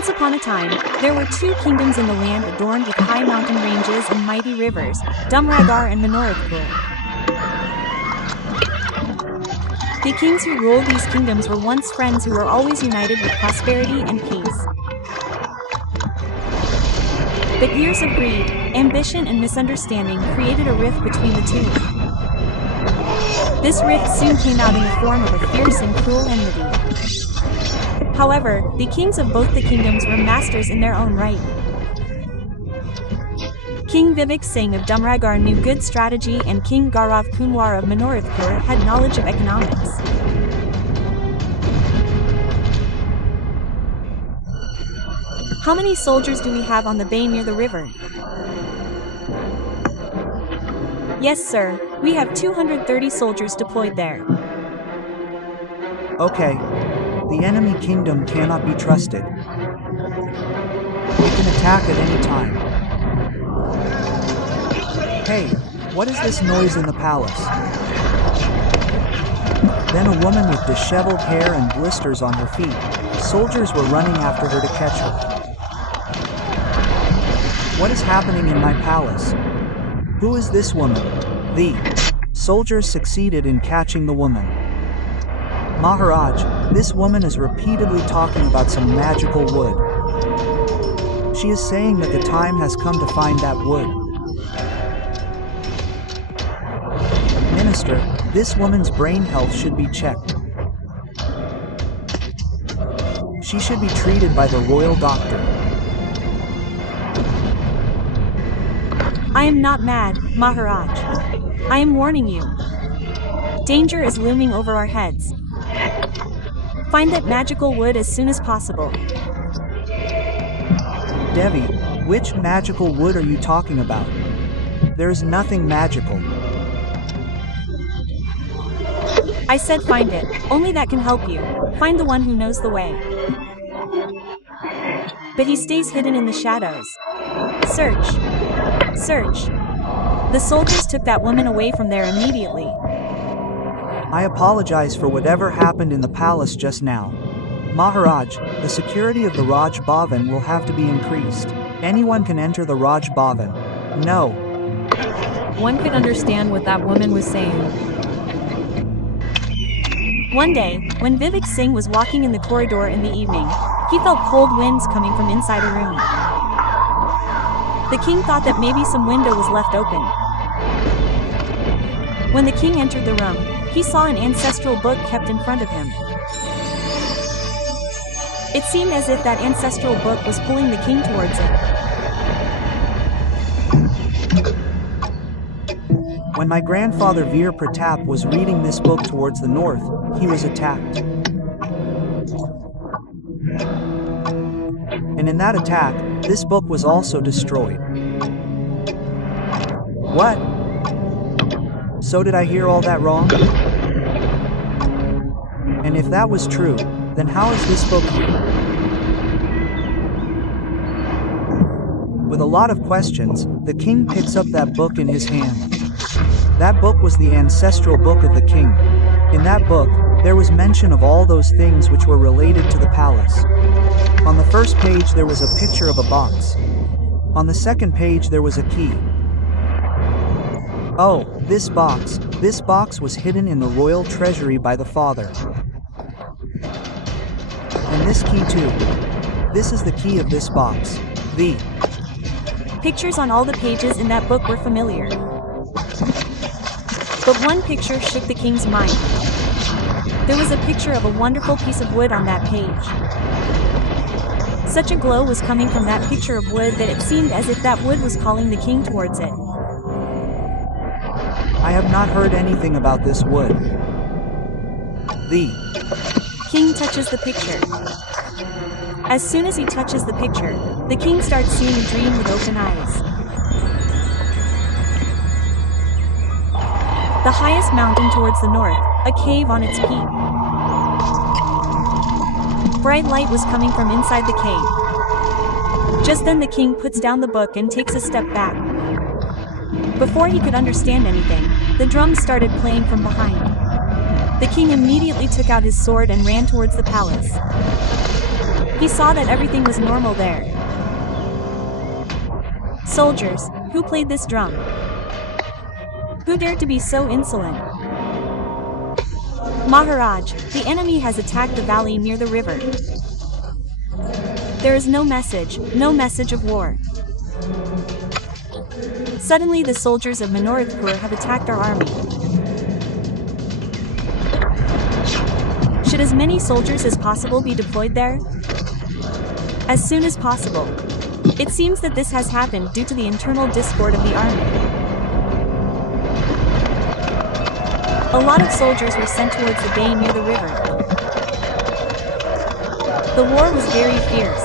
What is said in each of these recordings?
Once upon a time, there were two kingdoms in the land adorned with high mountain ranges and mighty rivers, Dumragar and Manorathpur. The kings who ruled these kingdoms were once friends who were always united with prosperity and peace. But years of greed, ambition and misunderstanding created a rift between the two. This rift soon came out in the form of a fierce and cruel enmity. However, the kings of both the kingdoms were masters in their own right. King Vivek Singh of Dumragar knew good strategy and King Gaurav Kunwar of Manorathpur had knowledge of economics. How many soldiers do we have on the bay near the river? Yes, sir, we have 230 soldiers deployed there. Okay. The enemy kingdom cannot be trusted. It can attack at any time. Hey, what is this noise in the palace? Then a woman with disheveled hair and blisters on her feet. Soldiers were running after her to catch her. What is happening in my palace? Who is this woman? The soldiers succeeded in catching the woman. Maharaj, this woman is repeatedly talking about some magical wood. She is saying that the time has come to find that wood. Minister, this woman's brain health should be checked. She should be treated by the royal doctor. I am not mad, Maharaj. I am warning you. Danger is looming over our heads. Find that magical wood as soon as possible. Devi, which magical wood are you talking about? There is nothing magical. I said find it. Only that can help you. Find the one who knows the way. But he stays hidden in the shadows. Search. Search. The soldiers took that woman away from there immediately. I apologize for whatever happened in the palace just now. Maharaj, the security of the Raj Bhavan will have to be increased. Anyone can enter the Raj Bhavan. No. One could understand what that woman was saying. One day, when Vivek Singh was walking in the corridor in the evening, he felt cold winds coming from inside a room. The king thought that maybe some window was left open. When the king entered the room, he saw an ancestral book kept in front of him. It seemed as if that ancestral book was pulling the king towards it. When my grandfather Veer Pratap was reading this book towards the north, he was attacked. And in that attack, this book was also destroyed. What? So did I hear all that wrong? And if that was true, then how is this book here? With a lot of questions, the king picks up that book in his hand. That book was the ancestral book of the king. In that book, there was mention of all those things which were related to the palace. On the first page there was a picture of a box. On the second page there was a key. Oh, this box was hidden in the royal treasury by the father. And this key too. This is the key of this box. The pictures on all the pages in that book were familiar. But one picture shook the king's mind. There was a picture of a wonderful piece of wood on that page. Such a glow was coming from that picture of wood that it seemed as if that wood was calling the king towards it. I have not heard anything about this wood. The king touches the picture. As soon as he touches the picture, the king starts seeing a dream with open eyes. The highest mountain towards the north, a cave on its peak. Bright light was coming from inside the cave. Just then the king puts down the book and takes a step back. Before he could understand anything, the drums started playing from behind. The king immediately took out his sword and ran towards the palace. He saw that everything was normal there. Soldiers, who played this drum? Who dared to be so insolent? Maharaj, the enemy has attacked the valley near the river. There is no message of war. Suddenly the soldiers of Manorathpur have attacked our army. Should as many soldiers as possible be deployed there? As soon as possible. It seems that this has happened due to the internal discord of the army. A lot of soldiers were sent towards the bay near the river. The war was very fierce.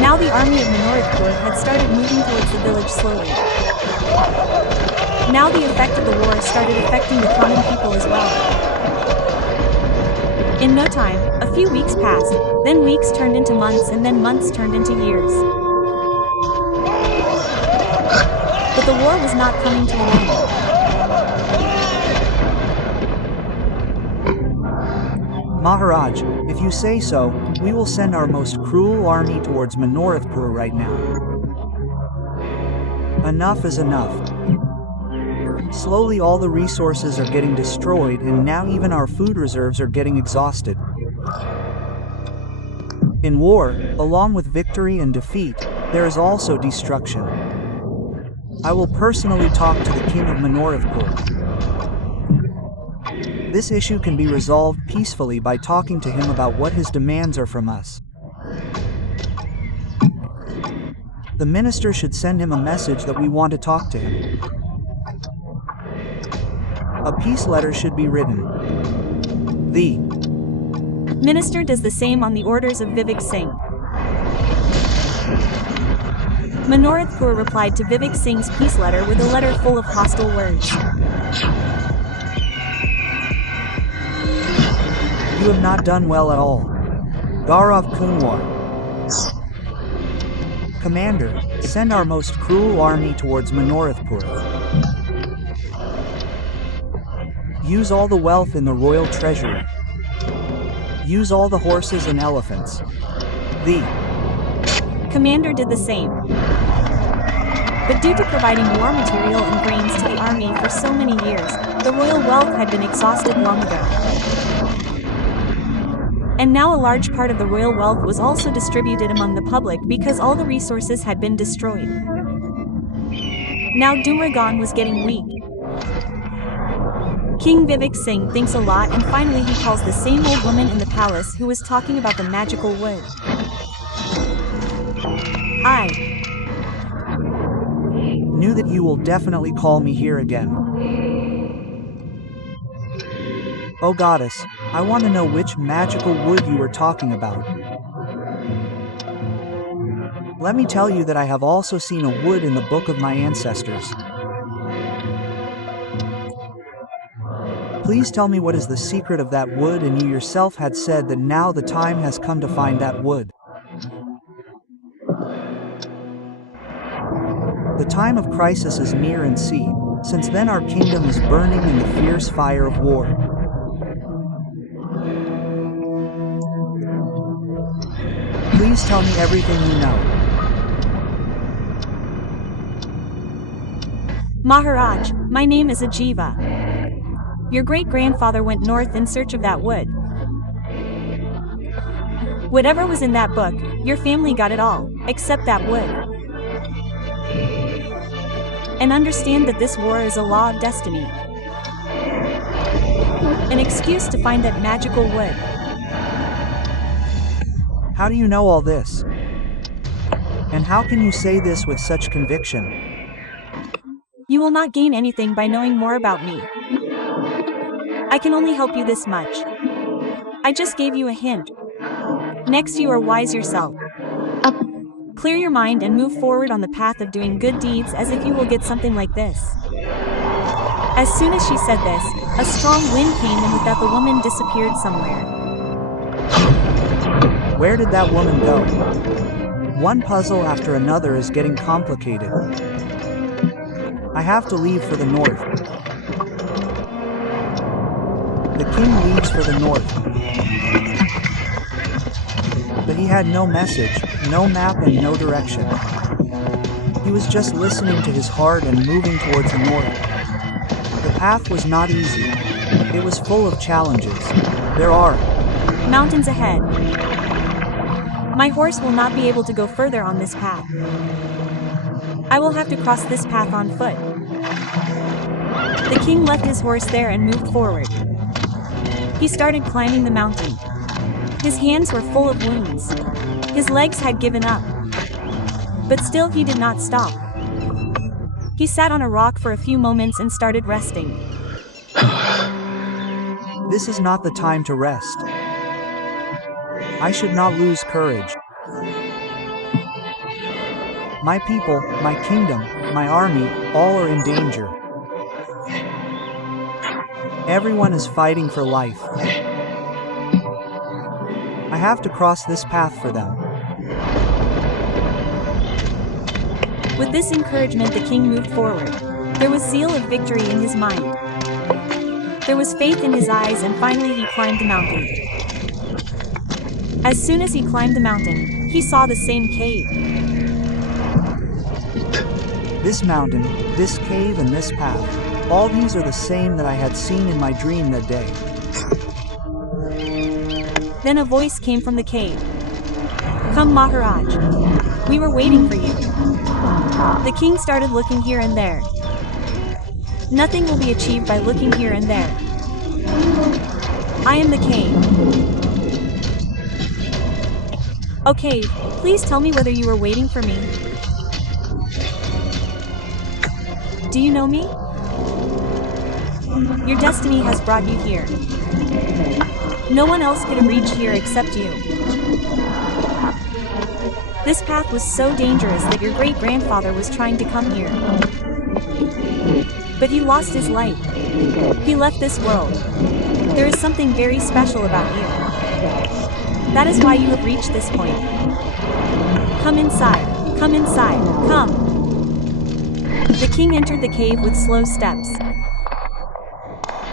Now the army of Manorathpur had started moving towards the village slowly. Now the effect of the war started affecting the common people as well. In no time, a few weeks passed, then weeks turned into months and then months turned into years. But the war was not coming to an end. Maharaj, if you say so, we will send our most cruel army towards Manorathpur right now. Enough is enough. Slowly all the resources are getting destroyed and now even our food reserves are getting exhausted. In war, along with victory and defeat, there is also destruction. I will personally talk to the king of Manorathpur. This issue can be resolved peacefully by talking to him about what his demands are from us. The minister should send him a message that we want to talk to him. A peace letter should be written. The minister does the same on the orders of Vivek Singh. Manorathpur replied to Vivek Singh's peace letter with a letter full of hostile words. You have not done well at all. Gaurav Kunwar. Commander, send our most cruel army towards Manorathpur. Use all the wealth in the royal treasury. Use all the horses and elephants. The commander did the same. But due to providing war material and grains to the army for so many years, the royal wealth had been exhausted long ago. And now a large part of the royal wealth was also distributed among the public because all the resources had been destroyed. Now Dumragan was getting weak. King Vivek Singh thinks a lot and finally he calls the same old woman in the palace who was talking about the magical wood. I knew that you will definitely call me here again. Oh goddess, I want to know which magical wood you were talking about. Let me tell you that I have also seen a wood in the book of my ancestors. Please tell me what is the secret of that wood, and you yourself had said that now the time has come to find that wood. The time of crisis is near and see, since then our kingdom is burning in the fierce fire of war. Please tell me everything you know. Maharaj, my name is Ajiva. Your great-grandfather went north in search of that wood. Whatever was in that book, your family got it all, except that wood. And understand that this war is a law of destiny. An excuse to find that magical wood. How do you know all this? And how can you say this with such conviction? You will not gain anything by knowing more about me. I can only help you this much. I just gave you a hint. Next, you are wise yourself. Clear your mind and move forward on the path of doing good deeds as if you will get something like this. As soon as she said this, a strong wind came and with that the woman disappeared somewhere. Where did that woman go? One puzzle after another is getting complicated. I have to leave for the north. The king leaves for the north. But he had no message, no map and no direction. He was just listening to his heart and moving towards the north. The path was not easy. It was full of challenges. There are mountains ahead. My horse will not be able to go further on this path. I will have to cross this path on foot. The king left his horse there and moved forward. He started climbing the mountain. His hands were full of wounds. His legs had given up. But still he did not stop. He sat on a rock for a few moments and started resting. This is not the time to rest. I should not lose courage. My people, my kingdom, my army, all are in danger. Everyone is fighting for life. I have to cross this path for them. With this encouragement, the king moved forward. There was zeal of victory in his mind. There was faith in his eyes, and finally he climbed the mountain. As soon as he climbed the mountain, he saw the same cave. This mountain, this cave and this path, all these are the same that I had seen in my dream that day. Then a voice came from the cave. Come, Maharaj. We were waiting for you. The king started looking here and there. Nothing will be achieved by looking here and there. I am the cave. Okay, please tell me whether you were waiting for me. Do you know me? Your destiny has brought you here. No one else could have reached here except you. This path was so dangerous that your great-grandfather was trying to come here. But he lost his light. He left this world. There is something very special about you. That is why you have reached this point. Come inside. Come inside. Come. The king entered the cave with slow steps.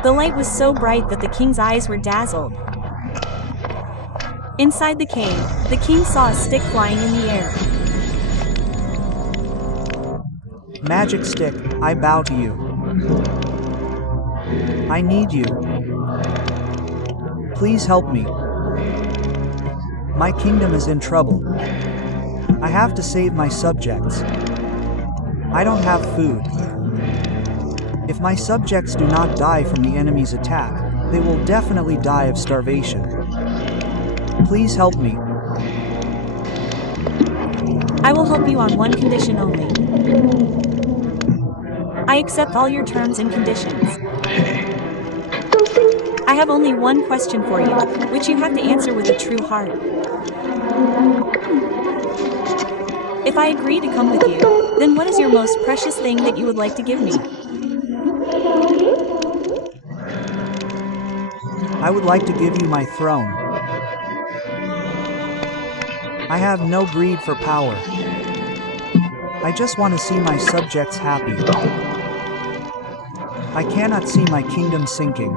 The light was so bright that the king's eyes were dazzled. Inside the cave, the king saw a stick flying in the air. Magic stick, I bow to you. I need you. Please help me. My kingdom is in trouble. I have to save my subjects. I don't have food. If my subjects do not die from the enemy's attack, they will definitely die of starvation. Please help me. I will help you on one condition only. I accept all your terms and conditions. I have only one question for you, which you have to answer with a true heart. If I agree to come with you, then what is your most precious thing that you would like to give me? I would like to give you my throne. I have no greed for power. I just want to see my subjects happy. I cannot see my kingdom sinking.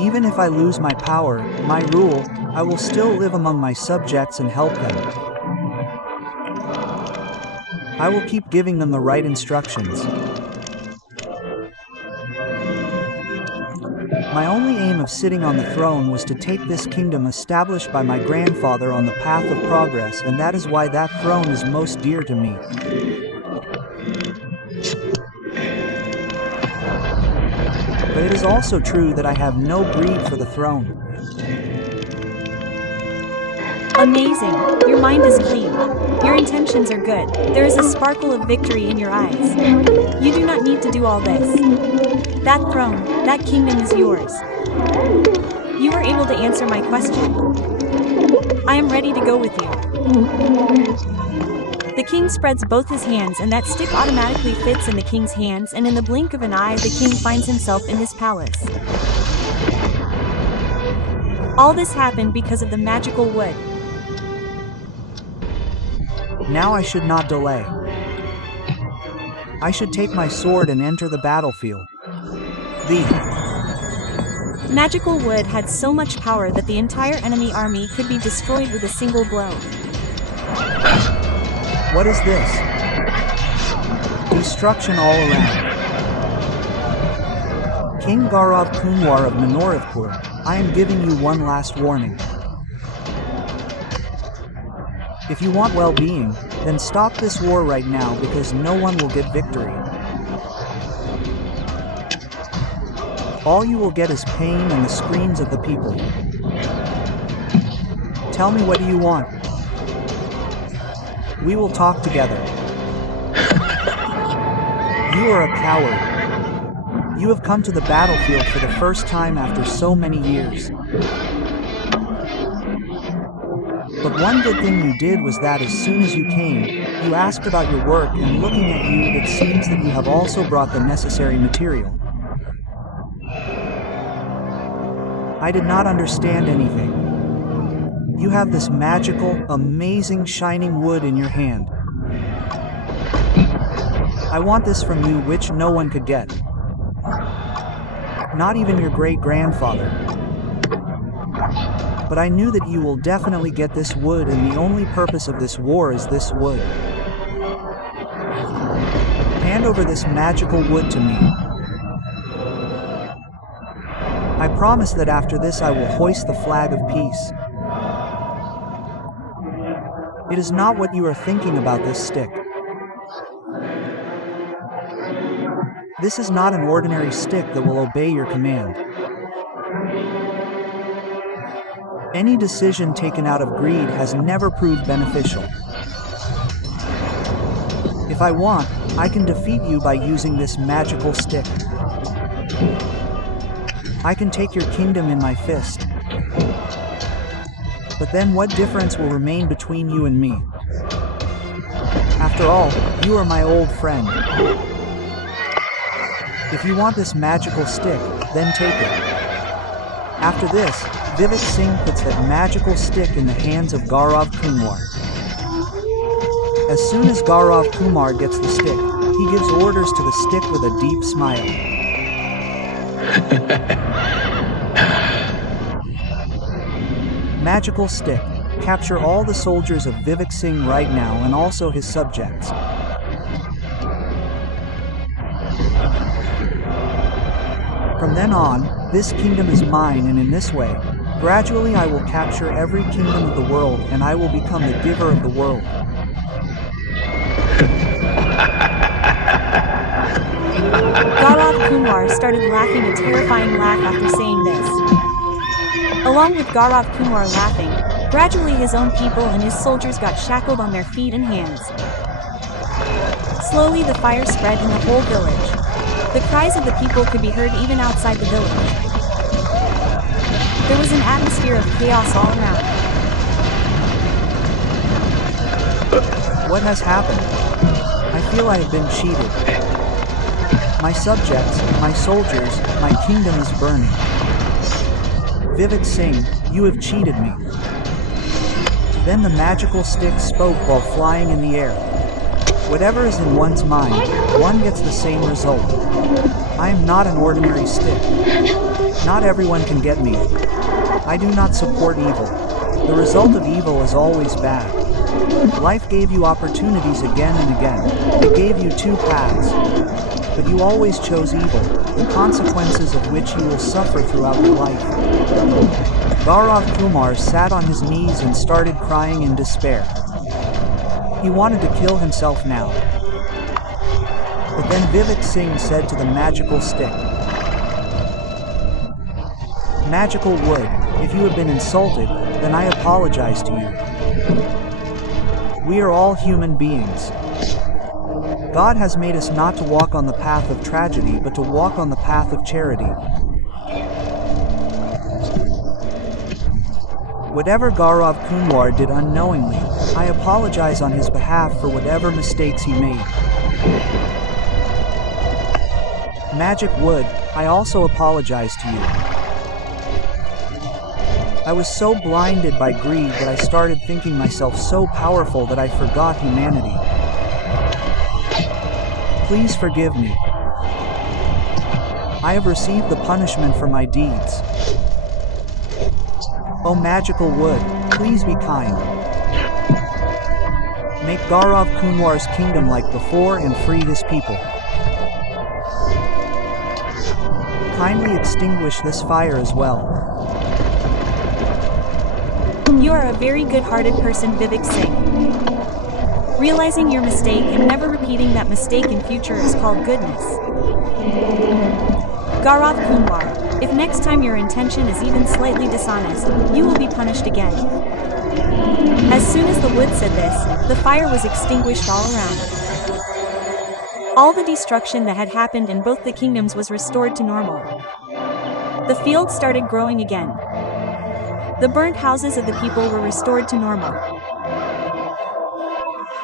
Even if I lose my power, my rule, I will still live among my subjects and help them. I will keep giving them the right instructions. My only aim of sitting on the throne was to take this kingdom established by my grandfather on the path of progress, and that is why that throne is most dear to me. But it is also true that I have no greed for the throne. Amazing! Your mind is clean. Your intentions are good. There is a sparkle of victory in your eyes. You do not need to do all this. That throne, that kingdom is yours. You were able to answer my question. I am ready to go with you. The king spreads both his hands, and that stick automatically fits in the king's hands, and in the blink of an eye the king finds himself in his palace. All this happened because of the magical wood. Now I should not delay. I should take my sword and enter the battlefield. Magical wood had so much power that the entire enemy army could be destroyed with a single blow. What is this? Destruction all around. King Gaurav Kunwar of Manoravpur, I am giving you one last warning. If you want well-being, then stop this war right now because no one will get victory. All you will get is pain and the screams of the people. Tell me, what do you want? We will talk together. You are a coward. You have come to the battlefield for the first time after so many years. But one good thing you did was that as soon as you came, you asked about your work, and looking at you, it seems that you have also brought the necessary material. I did not understand anything. You have this magical, amazing, shining wood in your hand. I want this from you, which no one could get. Not even your great-grandfather. But I knew that you will definitely get this wood, and the only purpose of this war is this wood. Hand over this magical wood to me. I promise that after this I will hoist the flag of peace. It is not what you are thinking about this stick. This is not an ordinary stick that will obey your command. Any decision taken out of greed has never proved beneficial. If I want, I can defeat you by using this magical stick. I can take your kingdom in my fist. But then what difference will remain between you and me? After all, you are my old friend. If you want this magical stick, then take it. After this, Vivek Singh puts that magical stick in the hands of Gaurav Kunwar. As soon as Gaurav Kumar gets the stick, he gives orders to the stick with a deep smile. Magical stick, capture all the soldiers of Vivek Singh right now and also his subjects. From then on, this kingdom is mine, and in this way, gradually I will capture every kingdom of the world, and I will become the giver of the world. Gaurav Kumar started laughing a terrifying laugh after saying this. Along with Gaurav Kumar laughing, gradually his own people and his soldiers got shackled on their feet and hands. Slowly the fire spread in the whole village. The cries of the people could be heard even outside the village. There was an atmosphere of chaos all around. What has happened? I feel I have been cheated. My subjects, my soldiers, my kingdom is burning. Vivek Singh, you have cheated me. Then the magical stick spoke while flying in the air. Whatever is in one's mind, one gets the same result. I am not an ordinary stick. Not everyone can get me. I do not support evil. The result of evil is always bad. Life gave you opportunities again and again. It gave you two paths. But you always chose evil, the consequences of which you will suffer throughout your life. Gaurav Kumar sat on his knees and started crying in despair. He wanted to kill himself now. But then Vivek Singh said to the magical stick, "Magical wood, if you have been insulted, then I apologize to you. We are all human beings. God has made us not to walk on the path of tragedy but to walk on the path of charity." Whatever Gaurav Kunwar did unknowingly, I apologize on his behalf for whatever mistakes he made. Magic wood, I also apologize to you. I was so blinded by greed that I started thinking myself so powerful that I forgot humanity. Please forgive me. I have received the punishment for my deeds. O magical wood, please be kind. Make Gaurav Kunwar's kingdom like before and free his people. Kindly extinguish this fire as well. You are a very good-hearted person, Vivek Singh. Realizing your mistake and never repeating that mistake in future is called goodness. Gaurav Kunwar, if next time your intention is even slightly dishonest, you will be punished again. As soon as the wood said this, the fire was extinguished all around. All the destruction that had happened in both the kingdoms was restored to normal. The fields started growing again. The burnt houses of the people were restored to normal.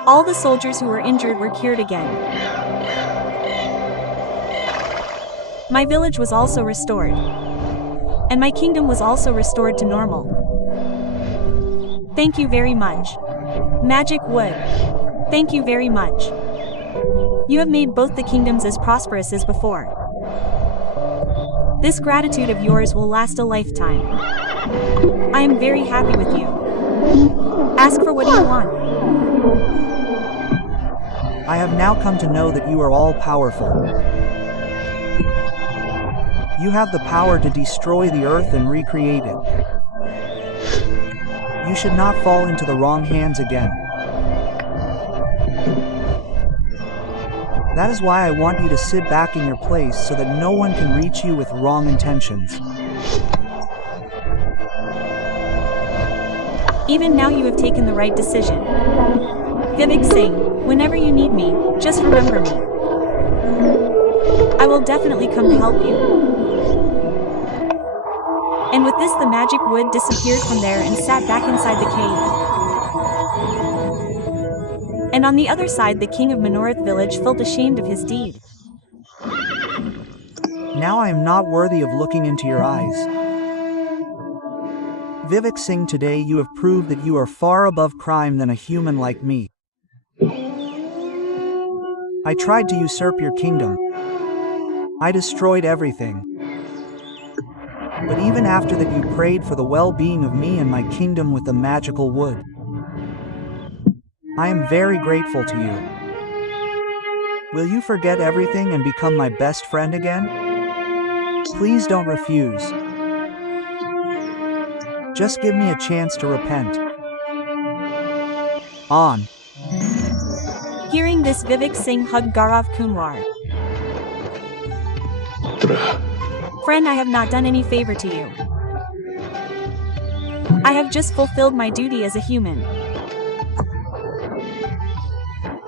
All the soldiers who were injured were cured again. My village was also restored. And my kingdom was also restored to normal. Thank you very much. Magic wood. Thank you very much. You have made both the kingdoms as prosperous as before. This gratitude of yours will last a lifetime. I am very happy with you. Ask for what you want. I have now come to know that you are all powerful. You have the power to destroy the earth and recreate it. You should not fall into the wrong hands again. That is why I want you to sit back in your place so that no one can reach you with wrong intentions. Even now you have taken the right decision. Vivek Singh, whenever you need me, just remember me. I will definitely come to help you. And with this the magic wood disappeared from there and sat back inside the cave. And on the other side the king of Manorath village felt ashamed of his deed. Now I am not worthy of looking into your eyes. Vivek Singh, today you have proved that you are far above crime than a human like me. I tried to usurp your kingdom. I destroyed everything. But even after that you prayed for the well-being of me and my kingdom with the magical wood. I am very grateful to you. Will you forget everything and become my best friend again? Please don't refuse. Just give me a chance to repent. On. Hearing this, Vivek Singh hugged Gaurav Kunwar. Friend, I have not done any favor to you. I have just fulfilled my duty as a human.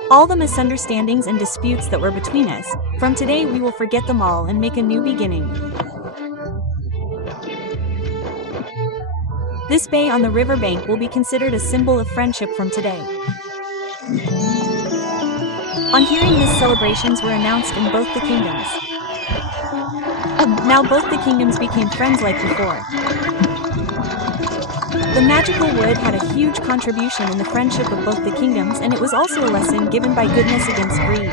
All the misunderstandings and disputes that were between us, from today we will forget them all and make a new beginning. This bay on the riverbank will be considered a symbol of friendship from today. On hearing this, celebrations were announced in both the kingdoms. Now both the kingdoms became friends like before. The magical wood had a huge contribution in the friendship of both the kingdoms, and it was also a lesson given by goodness against greed.